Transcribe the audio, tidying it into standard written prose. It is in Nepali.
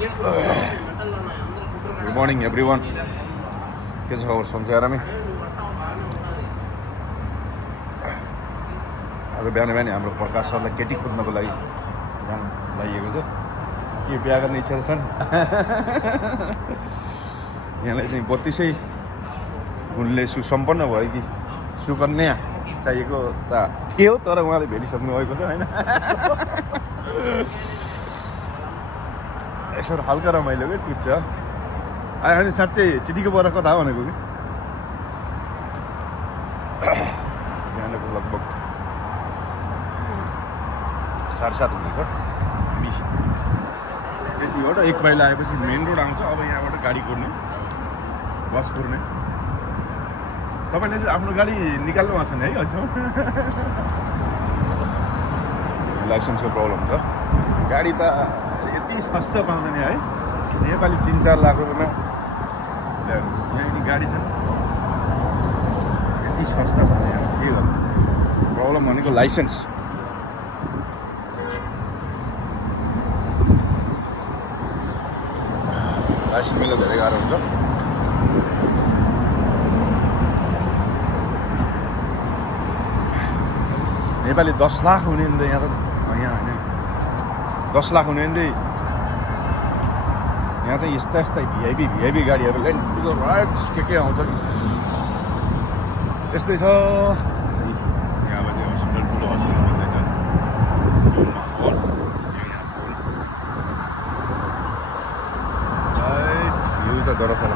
Good morning everyone. के छ खबर सन्चै आरामै? आज बिहान हाम्रो प्रकाश सरलाई केटी खोज्नको लागि बिहान लागिएको छ। के बिहा गर्ने इच्छा छ नि? यहाँलाई चाहिँ 32 गुणले सुसम्पन्न भयो कि सुकन्या चाहिएको त थियो, तर उहाँले भेटिसक्नु भएको छ हैन? यसो हल्का रमाइलो के टुच्छ। अनि साँच्चै चिठीको बरा कथा भनेको कि बिहानको लगभग 7:30 हुँदैछ। हामी यतिबाट एक माइल आएपछि मेन रोड आउँछ। अब यहाँबाट गाडी कुर्ने, बस कुर्ने। तपाईँले चाहिँ आफ्नो गाडी निकाल्नु भएको छ नि है अहिलेसम्म? लाइसेन्सको प्रब्लम छ। गाडी त यति सस्तो पाउँदैन है नेपाली। 3-4 लाख रुपियाँमा यहाँ गाडी छ, यति सस्ता छ यहाँ। के गर्नु? प्रब्लम भनेको लाइसेन्स। लाइसेन्स मिल्न धेरै गाह्रो हुन्छ। नेपाली 10 लाख हुने नि त यहाँ त। यहाँ होइन 10 लाख हुने नि यहाँ चाहिँ यस्ता भिआइपी गाडीहरू ल्यान्ड क्रुजर राइड्स के आउँछ कि यस्तै छ। यहाँबाट हस्पिटल ठुलो हस्पिटल भन्दैछ यो त दरअसल